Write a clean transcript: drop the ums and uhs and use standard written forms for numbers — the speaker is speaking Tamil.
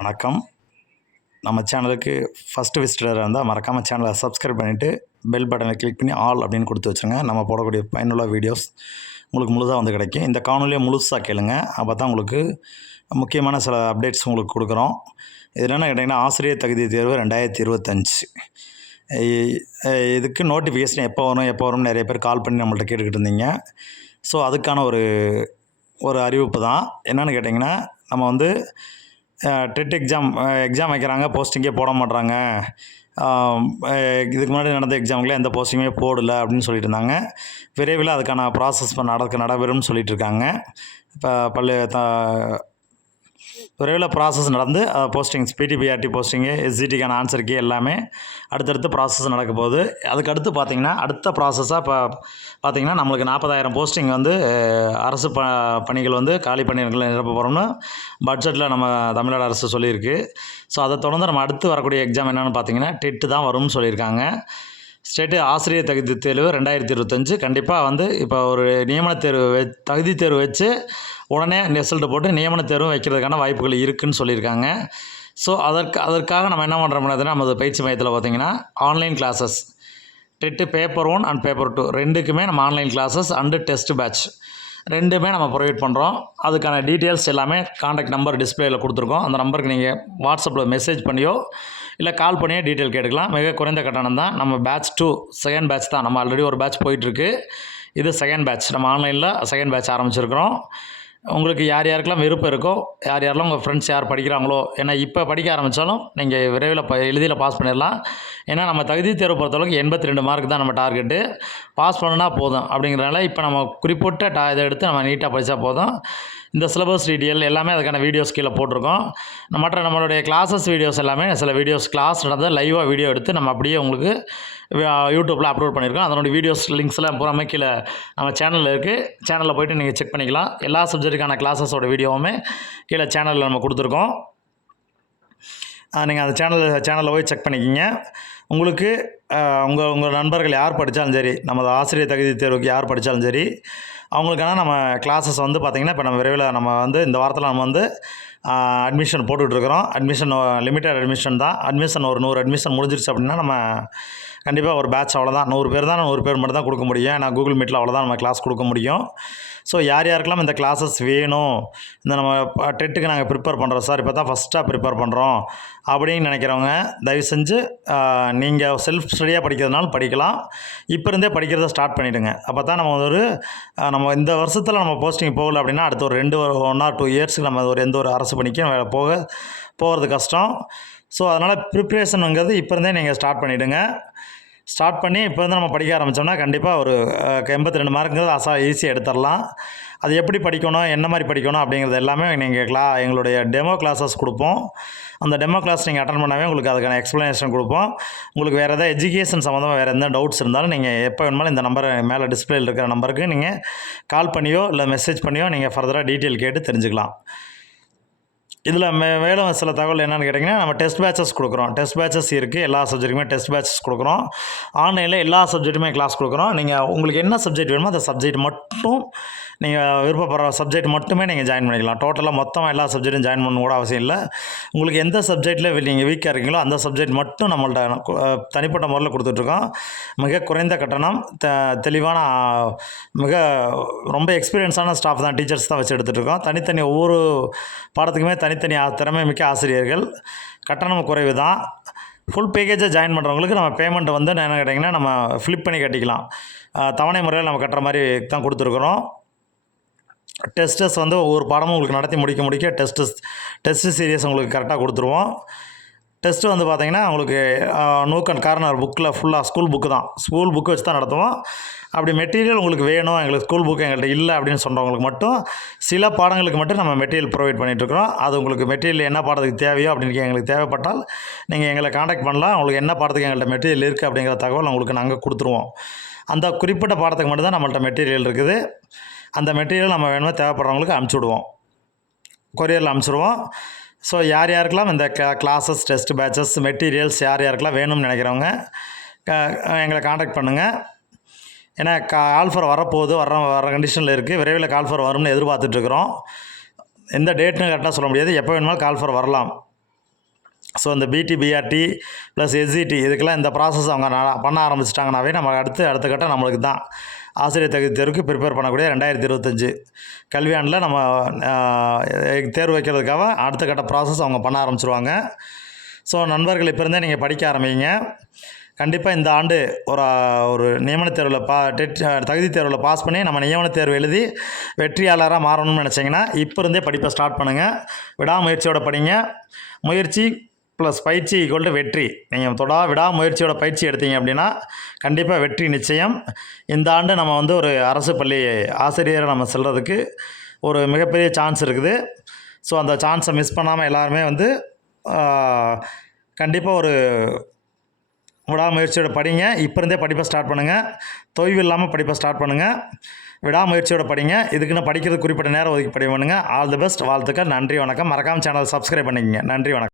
வணக்கம். நம்ம சேனலுக்கு ஃபஸ்ட்டு விசிட்டராக இருந்தால் மறக்காமல் சேனலை சப்ஸ்கிரைப் பண்ணிவிட்டு பெல் பட்டனை கிளிக் பண்ணி ஆல் அப்படின்னு கொடுத்து வச்சுருங்க. நம்ம போடக்கூடிய பயனுள்ள வீடியோஸ் உங்களுக்கு முழுதாக வந்து கிடைக்கும். இந்த காணொலியை முழுசாக கேளுங்க. அப்போ தான் உங்களுக்கு முக்கியமான சில அப்டேட்ஸ் உங்களுக்கு கொடுக்குறோம். இது என்னென்னு கேட்டிங்கன்னா, ஆசிரியர் தகுதி தேர்வு 2025 இதுக்கு நோட்டிஃபிகேஷன் எப்போ வரும்னு நிறைய பேர் கால் பண்ணி நம்மள்ட்ட கேட்டுக்கிட்டு இருந்தீங்க. ஸோ அதுக்கான ஒரு அறிவிப்பு தான். என்னென்னு கேட்டிங்கன்னா, நம்ம வந்து டெட் எக்ஸாம் வைக்கிறாங்க, போஸ்டிங்கே போட மாட்றாங்க. இதுக்கு முன்னாடி நடந்த எக்ஸாமுக்குலாம் எந்த போஸ்டிங்குமே போடலை அப்படின்னு சொல்லிட்டு இருந்தாங்க. விரைவில் அதுக்கான ப்ராசஸ் நடைபெறும்னு சொல்லிட்டு இருக்காங்க. இப்போ விரைவில் ப்ராசஸ் நடந்து போஸ்டிங்ஸ் பிடிபிஆர்டி போஸ்டிங்கு, எஸ்ஜிடிக்கான ஆன்சர் கீ எல்லாமே அடுத்தடுத்து ப்ராசஸ் நடக்க போகுது. அதுக்கடுத்து பார்த்திங்கன்னா, அடுத்த ப்ராசஸாக இப்போ பார்த்திங்கன்னா, நம்மளுக்கு 40,000 போஸ்டிங் வந்து அரசு பணிகள் வந்து காலி பணியிடங்களை நிரப்ப போகிறோம்னு பட்ஜெட்டில் நம்ம தமிழ்நாடு அரசு சொல்லியிருக்கு. ஸோ அதை தொடர்ந்து நம்ம அடுத்து வரக்கூடிய எக்ஸாம் என்னென்னு பார்த்திங்கன்னா, டெட்டு தான் வரும்னு சொல்லியிருக்காங்க. ஸ்டேட்டு ஆசிரியர் தகுதி தேர்வு 2025 கண்டிப்பாக வந்து இப்போ ஒரு நியமன தேர்வு தகுதி தேர்வு வச்சு உடனே ரிசல்ட்டு போட்டு நியமன தேர்வு வைக்கிறதுக்கான வாய்ப்புகள் இருக்குதுன்னு சொல்லியிருக்காங்க. ஸோ அதற்காக நம்ம என்ன பண்ணுறோம்னா, நமது பயிற்சி மையத்தில் பார்த்திங்கன்னா, online classes TET paper 1 and paper 2 ரெண்டுக்குமே நம்ம online classes and test batch ரெண்டுமே நம்ம ப்ரொவைட் பண்ணுறோம். அதுக்கான டீட்டெயில்ஸ் எல்லாமே காண்டாக்ட் நம்பர் டிஸ்பிளேயில் கொடுத்துருக்கோம். அந்த நம்பருக்கு நீங்கள் வாட்ஸ்அப்பில் மெசேஜ் பண்ணியோ இல்லை கால் பண்ணியோ டீட்டெயில் கேட்டுக்கலாம். மிக குறைந்த கட்டணம் தான். நம்ம பேட்ச் 2 செகண்ட் பேட்ச் தான். நம்ம ஆல்ரெடி ஒரு பேட்ச் போயிட்டுருக்கு. இது செகண்ட் பேட்ச். நம்ம ஆன்லைனில் செகண்ட் பேட்ச் ஆரம்பிச்சிருக்கிறோம். உங்களுக்கு யாருக்கெல்லாம் விருப்பம் இருக்கோ, யாரெல்லாம் உங்கள் ஃப்ரெண்ட்ஸ் யார் படிக்கிறாங்களோ, ஏன்னா இப்போ படிக்க ஆரம்பித்தாலும் நீங்கள் விரைவில் எளிதில் பாஸ் பண்ணிடலாம். ஏன்னா நம்ம தகுதி தேர்வு பொறுத்தளவுக்கு 82 மார்க் தான் நம்ம டார்கெட்டு. பாஸ் பண்ணுனா போதும் அப்படிங்கிறனால இப்போ நம்ம குறிப்பிட்ட இதை எடுத்து நம்ம நீட்டாக படித்தா போதும். இந்த சிலபஸ் டீட்டெயில் எல்லாமே அதுக்கான வீடியோஸ் கீழே போட்டிருக்கோம். நம்மளுடைய கிளாஸஸ் வீடியோஸ் எல்லாமே சில வீடியோஸ் கிளாஸ் நடந்த லைவாக வீடியோ எடுத்து நம்ம அப்படியே உங்களுக்கு யூடியூப்பில் அப்லோட் பண்ணியிருக்கோம். அதனுடைய வீடியோஸ் லிங்க்ஸ்லாம் பூராமே கீழே நம்ம சேனலில் இருக்குது. சேனலில் போய்ட்டு நீங்கள் செக் பண்ணிக்கலாம். எல்லா சப்ஜெக்ட்டுக்கான கிளாஸஸோட வீடியோவுமே கீழே சேனலில் நம்ம கொடுத்துருக்கோம். நீங்கள் அந்த சேனலில் போய் செக் பண்ணிக்கிங்க. உங்களுக்கு உங்கள் நண்பர்கள் யார் படித்தாலும் சரி, நமது ஆசிரியர் தகுதி தேர்வுக்கு யார் படித்தாலும் சரி, அவங்களுக்கான நம்ம கிளாஸஸ் வந்து பார்த்திங்கன்னா, இப்போ நம்ம விரைவில் நம்ம வந்து இந்த வாரத்தில் நம்ம வந்து அட்மிஷன் போட்டுட்ருக்குறோம். அட்மிஷன் லிமிட்டட் அட்மிஷன் தான். அட்மிஷன் ஒரு 100 அட்மிஷன் முடிஞ்சிருச்சு அப்படின்னா நம்ம கண்டிப்பாக ஒரு பேட்ச் அவ்வளோதான். 100 பேர் தான், 100 பேர் மட்டும் தான் கொடுக்க முடியும். ஏன்னா கூகுள் மீட்டில் அவ்வளோதான் நம்ம கிளாஸ் கொடுக்க முடியும். ஸோ யாருக்கெல்லாம் இந்த கிளாஸஸ் வேணும், இந்த நம்ம டெட்டுக்கு நாங்கள் ப்ரிப்பேர் பண்ணுறோம் சார், இப்போ தான் ஃபஸ்ட்டாக ப்ரிப்பேர் பண்ணுறோம் அப்படின்னு நினைக்கிறவங்க தயவு செஞ்சு நீங்கள் செல்ஃப் ஸ்டடியாக படிக்கிறதுனால படிக்கலாம். இப்போ இருந்தே படிக்கிறத ஸ்டார்ட் பண்ணிவிடுங்க. அப்போ தான் நம்ம இந்த வருஷத்தில் நம்ம போஸ்டிங் போகல அப்படின்னா அடுத்த ஒரு 1 ஆர் 2 இயர்ஸுக்கு நம்ம எந்த ஒரு அரசு பணிக்கும் போகிறது கஷ்டம். ஸோ அதனால் ப்ரிப்ரேஷனுங்கிறது இப்போ இருந்தே நீங்கள் ஸ்டார்ட் பண்ணிவிடுங்க. ஸ்டார்ட் பண்ணி இப்போ வந்து நம்ம படிக்க ஆரம்பித்தோம்னா கண்டிப்பாக ஒரு 82 மார்க்குங்கிறது ஈஸியாக எடுத்துடலாம். அது எப்படி படிக்கணும், என்ன மாதிரி படிக்கணும் அப்படிங்கிறது எல்லாமே நீங்கள் எங்களுடைய டெமோ கிளாஸஸ் கொடுப்போம். அந்த டெமோ கிளாஸ் நீங்கள் அட்டன் பண்ணாவே உங்களுக்கு அதுக்கான எக்ஸ்ப்ளனேஷன் கொடுப்போம். உங்களுக்கு வேறு எதாவது எஜுகேஷன் சம்மந்தமாக வேறு எந்த டவுட்ஸ் இருந்தாலும் நீங்கள் எப்போ வேணுமாலும் இந்த நம்பரை மேலே டிஸ்பிளேயில் இருக்கிற நம்பருக்கு நீங்கள் கால் பண்ணியோ இல்லை மெசேஜ் பண்ணியோ நீங்கள் ஃபர்தராக டீட்டெயில் கேட்டு தெரிஞ்சுக்கலாம். இதில் மேலும் சில தகவல் என்னென்னு கேட்டிங்கன்னா, நம்ம டெஸ்ட் பேட்சஸ் கொடுக்குறோம். டெஸ்ட் பேட்சஸ் இருக்குது. எல்லா சப்ஜெக்ட்டுக்குமே டெஸ்ட் பேட்சஸ் கொடுக்குறோம். ஆன்லைனில் எல்லா சப்ஜெக்ட்டுமே கிளாஸ் கொடுக்குறோம். நீங்கள் உங்களுக்கு என்ன சப்ஜெக்ட் வேணுமோ அந்த சப்ஜெக்ட் மட்டும் நீங்கள் விருப்பப்படுற சப்ஜெக்ட் மட்டுமே நீங்கள் ஜாயின் பண்ணிக்கலாம். டோட்டலாக மொத்தமாக எல்லா சப்ஜெக்ட்டும் ஜாயின் பண்ணணும் கூட அவசியம் இல்லை. உங்களுக்கு எந்த சப்ஜெக்டில் நீங்கள் வீக்காக இருக்கீங்களோ அந்த சப்ஜெக்ட் மட்டும் நம்மள்ட்ட தனிப்பட்ட முறையில் கொடுத்துட்ருக்கோம். மிக குறைந்த கட்டணம், தெளிவான ரொம்ப எக்ஸ்பீரியன்ஸான ஸ்டாஃப் தான், டீச்சர்ஸ் தான் வச்சு எடுத்துகிட்ருக்கோம். தனித்தனி ஒவ்வொரு பாடத்துக்குமே தனித்தனி திறமை மிக்க ஆசிரியர்கள். கட்டணம் குறைவு தான். ஃபுல் பேக்கேஜை ஜாயின் பண்ணுறவங்களுக்கு நம்ம பேமெண்ட் வந்து என்ன கேட்டிங்கன்னா, நம்ம ஃப்ளிப் பண்ணி கட்டிக்கலாம். தவணை முறையில் நம்ம கட்டுற மாதிரி தான் கொடுத்துருக்குறோம். டெஸ்ட்டஸ் வந்து ஒவ்வொரு பாடமும் உங்களுக்கு நடத்தி முடிக்க டெஸ்ட்டு சீரியஸ் உங்களுக்கு கரெக்டாக கொடுத்துருவோம். டெஸ்ட்டு வந்து பார்த்திங்கன்னா உங்களுக்கு நூக் அண்ட் கார்னர் புக்கில் ஃபுல்லாக ஸ்கூல் புக்கு தான், ஸ்கூல் புக்கு வச்சு தான் நடத்துவோம். அப்படி மெட்டீரியல் உங்களுக்கு வேணும், எங்களுக்கு ஸ்கூல் புக்கு எங்கள்கிட்ட இல்லை அப்படின்னு சொல்கிறவங்களுக்கு மட்டும் சில பாடங்களுக்கு மட்டும் நம்ம மெட்டீரியல் ப்ரொவைட் பண்ணிகிட்ருக்குறோம். அது உங்களுக்கு மெட்டீரியல் என்ன பாடத்துக்கு தேவையோ அப்படின்னு எங்களுக்கு தேவைப்பட்டால் நீங்கள் எங்களை காண்டாக்ட் பண்ணலாம். உங்களுக்கு என்ன பாடத்துக்கு எங்கள்கிட்ட மெட்டீரியல் இருக்குது அப்படிங்கிற தகவல் உங்களுக்கு நாங்கள் கொடுத்துருவோம். அந்த குறிப்பிட்ட பாடத்துக்கு மட்டும்தான் நம்மள்ட்ட மெட்டீரியல் இருக்குது. அந்த மெட்டீரியல் நம்ம வேணுமோ தேவைப்படுறவங்களுக்கு அனுப்பிச்சுடுவோம், கொரியரில் அனுப்பிச்சிடுவோம். ஸோ யாருக்கெல்லாம் இந்த கிளாஸஸ், டெஸ்ட் பேட்சஸ், மெட்டீரியல்ஸ் யாருக்கெல்லாம் வேணும்னு நினைக்கிறவங்க எங்களை காண்டாக்ட் பண்ணுங்கள். ஏன்னா ஆல்ஃபர் வரப்போகுது, வர கண்டிஷனில் இருக்குது. விரைவில் கால்ஃபர் வரும்னு எதிர்பார்த்துட்ருக்குறோம். எந்த டேட்னு கரெக்டாக சொல்ல முடியாது. எப்போ வேணுமாலும் கால்ஃபர் வரலாம். ஸோ இந்த பிடி, பிஆர்டி ப்ளஸ் எஸ்சிடி இதுக்கெல்லாம் இந்த ப்ராசஸ் அவங்க பண்ண ஆரம்பிச்சிட்டாங்கனாவே நம்ம அடுத்த கட்டம் நம்மளுக்கு தான். ஆசிரியர் தகுதி தேர்வுக்கு ப்ரிப்பேர் பண்ணக்கூடிய 2025 கல்வியாண்டில் நம்ம தேர்வு வைக்கிறதுக்காக அடுத்த கட்ட ப்ராசஸ் அவங்க பண்ண ஆரம்பிச்சிருவாங்க. ஸோ நண்பர்கள் இப்போ இருந்தே நீங்கள் படிக்க ஆரம்பிங்க. கண்டிப்பாக இந்த ஆண்டு ஒரு நியமன தேர்வில் தகுதி தேர்வில் பாஸ் பண்ணி நம்ம நியமன தேர்வு எழுதி வெற்றியாளராக மாறணும்னு நினச்சிங்கன்னா இப்போ இருந்தே படிப்பை ஸ்டார்ட் பண்ணுங்கள். விடாமுயற்சியோட படிங்க. முயற்சி ப்ளஸ் பயிற்சி ஈக்குவல் வெற்றி. நீங்கள் விடாமுயற்சியோட பயிற்சி எடுத்தீங்க அப்படின்னா கண்டிப்பாக வெற்றி நிச்சயம். இந்த ஆண்டு நம்ம ஒரு அரசு பள்ளி ஆசிரியரை நம்ம செல்கிறதுக்கு ஒரு மிகப்பெரிய சான்ஸ் இருக்குது. ஸோ அந்த சான்ஸை மிஸ் பண்ணாமல் எல்லாருமே கண்டிப்பாக விடாமுயற்சியோட படிங்க. இப்போ இருந்தே படிப்பை ஸ்டார்ட் பண்ணுங்கள். தொய்வு இல்லாமல் படிப்பை ஸ்டார்ட் பண்ணுங்கள். விடாமுயற்சியோட படிங்க. இதுக்குன்னு படிக்கிறது குறிப்பிட்ட நேரம் ஒதுக்கி பண்ணுங்கள். All the best. வாழ்த்துக்கள். நன்றி, வணக்கம். மறக்காமல் சேனலை சப்ஸ்கிரைப் பண்ணிக்கங்க. நன்றி, வணக்கம்.